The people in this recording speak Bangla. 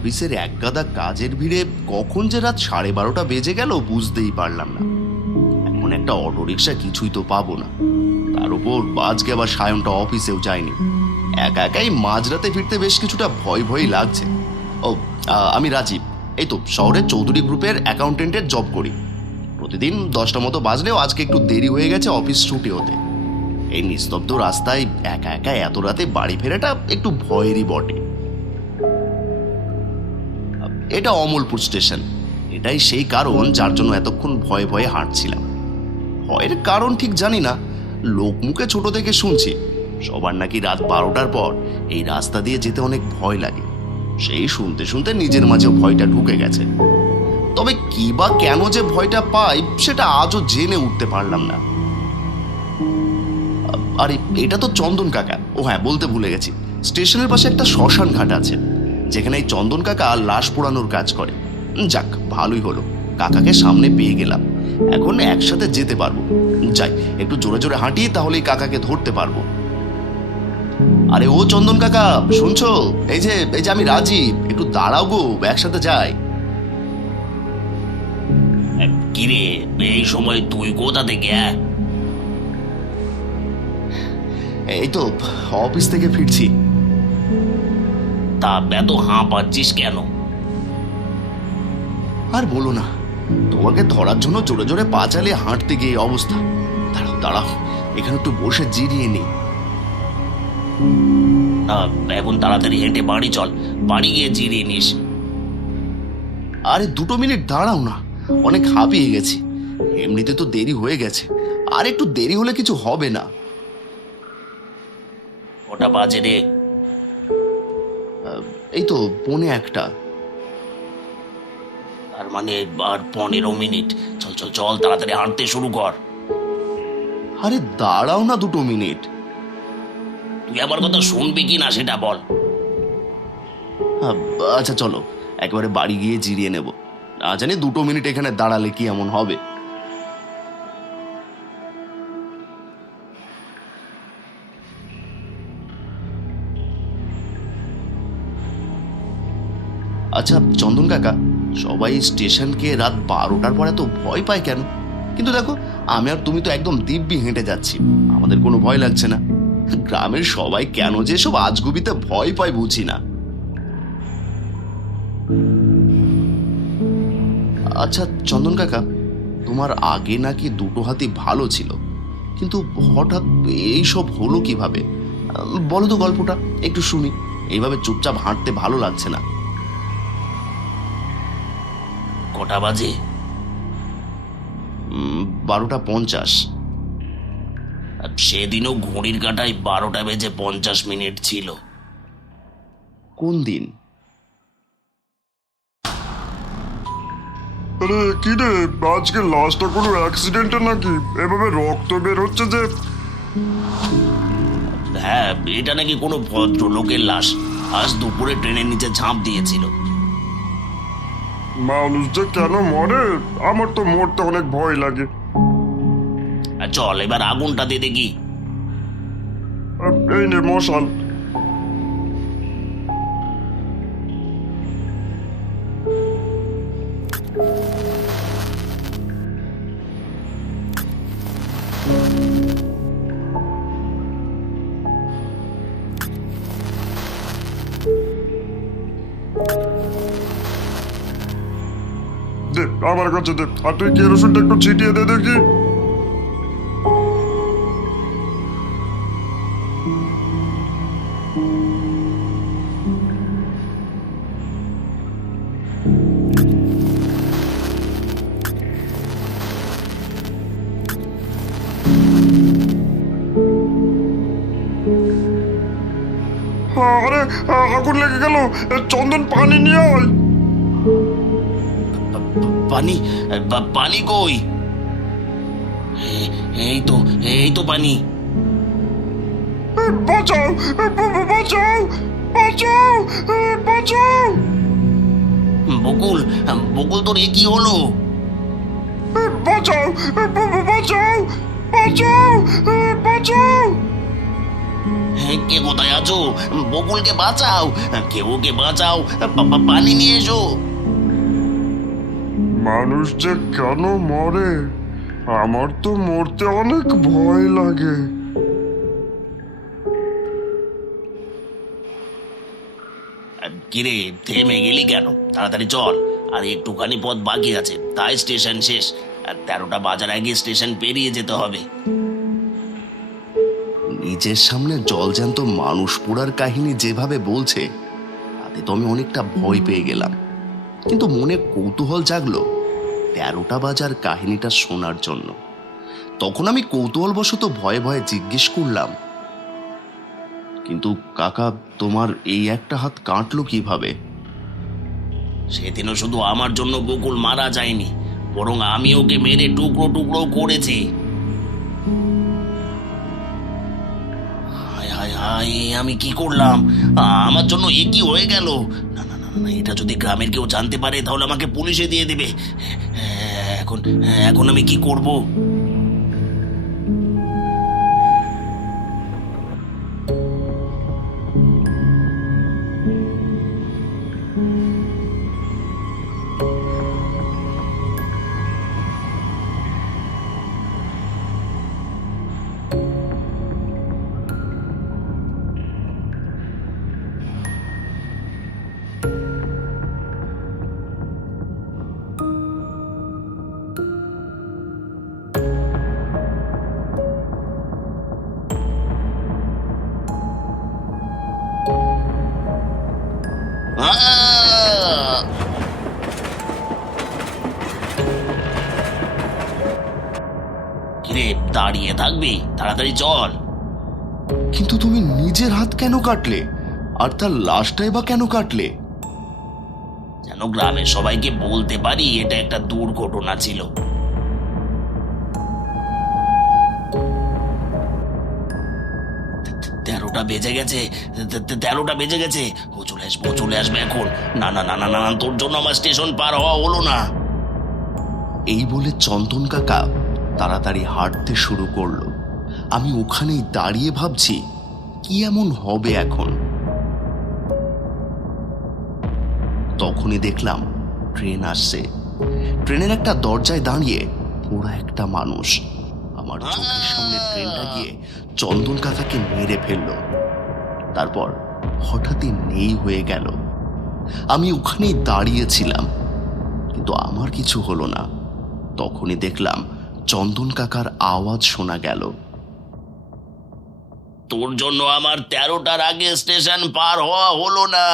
অফিসের একগাদা কাজের ভিড়ে কখন যে রাত 12:30 বেজে গেল বুঝতেই পারলাম না। এখন একটা অটোরিকশা কিছুই তো পাবো না, তার উপর আজকে আবার সায়নটা অফিসেও যায়নি। একা একাই মাঝরাতে ফিরতে বেশ কিছুটা ভয় ভয়ই লাগছে। ও, আমি রাজীব, এই তো শহরের চৌধুরী গ্রুপের অ্যাকাউন্টেন্টের জব করি। প্রতিদিন 10টা মতো বাজলেও আজকে একটু দেরি হয়ে গেছে অফিস ছুটি হতে। এই নিস্তব্ধ রাস্তায় একা একা এত রাতে বাড়ি ফেরাটা একটু ভয়েরই বটে। এটা অমলপুর স্টেশন। এটাই সেই কারণ যার জন্য এতক্ষণ ভয়ে ভয়ে হাঁটছিলাম। ভয়ের কারণ ঠিক জানি না, লোকমুখে ছোট থেকে শুনছি সবার নাকি রাত 12টার পর এই রাস্তা দিয়ে যেতে অনেক ভয় লাগে। সেই শুনতে শুনতে নিজের মাঝেও ভয়টা ঢুকে গেছে। তবে কি বা কেন যে ভয়টা পাই সেটা আজও জেনে উঠতে পারলাম না। আরে এটা তো চন্দন কাকা। ও হ্যাঁ, বলতে ভুলে গেছি, স্টেশনের পাশে একটা শ্মশান ঘাট আছে যেখানে এই চন্দন কাকা লাশ পোড়ানোর কাজ করে। যাক, ভালোই হলো, কাকাকে সামনে পেয়ে গেলাম। এখন একসাথে যেতে পারবো। যাই, একটু জোরে জোরে হাঁটি, তাহলেই কাকাকে ধরতে পারবো। আরে ও চন্দন কাকা, শুনছো? এই যে আমি রাজীব, একটু দাঁড়াও গো, একসাথে যাই। কিরে, এই সময় তুই কোথা থেকে? এই তো অফিস থেকে ফিরছি। তা এত হাঁ পাচ্ছিস কেন? আর বলো না, তোমাকে ধরার জন্য জোরে জোরে পা চালিয়ে হাঁটতে গিয়ে এই অবস্থা। দাঁড়াও দাঁড়াও, এখানে একটু বসে জিরিয়ে নিই। না, এখন তাড়াতাড়ি হেঁটে বাড়ি চল, বাড়ি গিয়ে জিরিয়ে নিস। আরে 2 মিনিট দাঁড়াও না, অনেক হাঁপিয়ে গেছি। এমনিতে তো দেরি হয়ে গেছে, আর একটু দেরি হলে কিছু হবে না। ওটা বাজে রে। এই তো 1:45। তার মানে আর 15 মিনিট। চল চল চল, তাড়াতাড়ি হাঁটতে শুরু কর। আরে দাঁড়াও না 2 মিনিট। তুই আমার কথা শুনবি কি না সেটা বল। আচ্ছা চলো, একেবারে বাড়ি গিয়ে জিরিয়ে নেব। না জানি 2 মিনিট এখানে দাঁড়ালে কি এমন হবে। আচ্ছা চন্দন কাকা, সবাই স্টেশনকে রাত 12টার পরে তো ভয় পায় কেন? কিন্তু দেখো, আমি আর তুমি তো একদম দিব্যি হেঁটে যাচ্ছি, আমাদের কোনো ভয় লাগছে না। গ্রামের সবাই কেন যে সব আজগুবিতে ভয় পায় বুঝি না। আচ্ছা চন্দন কাকা, তোমার আগে নাকি 2টো হাতি ভালো ছিল, কিন্তু হঠাৎ এইসব হলো কিভাবে? বলো তো গল্পটা একটু শুনি। এইভাবে চুপচাপ হাঁটতে ভালো লাগছে না। কটা বাজে? 12:50। সেদিনও ঘড়ির কাঁটায় 12:50 ছিল। কোন দিন? আরে কি রে, আজকে লাশটা কোনো অ্যাক্সিডেন্টে নাকি? এভাবে রক্ত বের হচ্ছে যে। হ্যাঁ, এটা নাকি কোনো ভদ্রলোকের লাশ। আজ দুপুরে ট্রেনের নিচে ঝাঁপ দিয়েছিল। মানুষ যে কেন মরে, আমার তো মরতে অনেক ভয় লাগে। চল এবার আগুনটা দিয়ে দেখি। এই নে মশাল। দে আমার কাছে দে, আর তুই কেরোসিনটা একটু ছিটিয়ে দে দেখি। আরে আগুন লেগে গেল, চন্দন পানি নিয়ে আয়। পানি? পানি কই? এই তো পানি। বাঁচাও, বাঁচাও, বাঁচাও, বাঁচাও। বকুল, বকুল তোর এ কি হলো? বাঁচাও, বাঁচাও, বাঁচাও, বাঁচাও। কে কোথায় আছো? বকুলকে বাঁচাও, কেউ ওকে বাঁচাও, পানি নিয়ে এসো। মানুষ যে কেন মরে, আমার তো মরতে অনেক ভয় লাগে। কিরে, থেমে গেলি কেন? তাড়াতাড়ি চল, আর একটুখানি পথ বাকি আছে, তাই স্টেশন শেষ। আর 13টা বাজার আগে স্টেশন পেরিয়ে যেতে হবে। নিজের সামনে জলজ্যান্ত মানুষ পোড়ার কাহিনী যেভাবে বলছে, তাতে তো আমি অনেকটা ভয় পেয়ে গেলাম। কিন্তু মনে কৌতূহল জাগলো 13টা বাজার কাহিনীটা শোনার জন্য। তখন আমি কৌতূহলবশত ভয়ে ভয়ে জিজ্ঞেস করলাম, কিন্তু কাকা, তোমার এই একটা হাত কাটলো কিভাবে? সেদিনও শুধু আমার জন্য বকুল মারা যায়নি, বরং আমি ওকে মেরে টুকরো টুকরো করেছি। হায় হায় হায়, আমি কি করলাম? আমার জন্য এ কি হয়ে গেল? না না না না, এটা যদি গ্রামের কেউ জানতে পারে তাহলে আমাকে পুলিশে দিয়ে দেবে। এখন এখন আমি কি করব? আহ! কিরে, দাঁড়িয়ে থাকবি? তাড়াতাড়ি চল। কিন্তু তুমি নিজের হাত কেন কাটলে? আর তার লাশটাই বা কেন কাটলে? যেন গ্রামের সবাইকে বলতে পারি এটা একটা দুর্ঘটনা ছিল। 13টা বেজে গেছে, 13টা বেজে গেছে। ও চলে আসবে, ও চলে আসবে এখন। না না না না না না, তোর জন্য আমার স্টেশন পার হওয়া হলো না। এই বলে চন্দন কাকা তাড়াতাড়ি হাঁটতে শুরু করলো। আমি ওখানেই দাঁড়িয়ে ভাবছি, কি এমন হবে এখন? তখনই দেখলাম ট্রেন আসছে। ট্রেনের একটা দরজায় দাঁড়িয়ে পোড়া একটা মানুষ আমার চোখের সামনে ট্রেনটা গিয়ে চন্দন কাকাকে মেরে ফেললো। তারপর হঠাৎই নেই হয়ে গেল। আমি ওখানেই দাঁড়িয়েছিলাম, কিন্তু আমার কিছু হলো না। তখনই দেখলাম চন্দন কাকার আওয়াজ শোনা গেল, তোর জন্য আমার 13টার আগে স্টেশন পার হওয়া হলো না।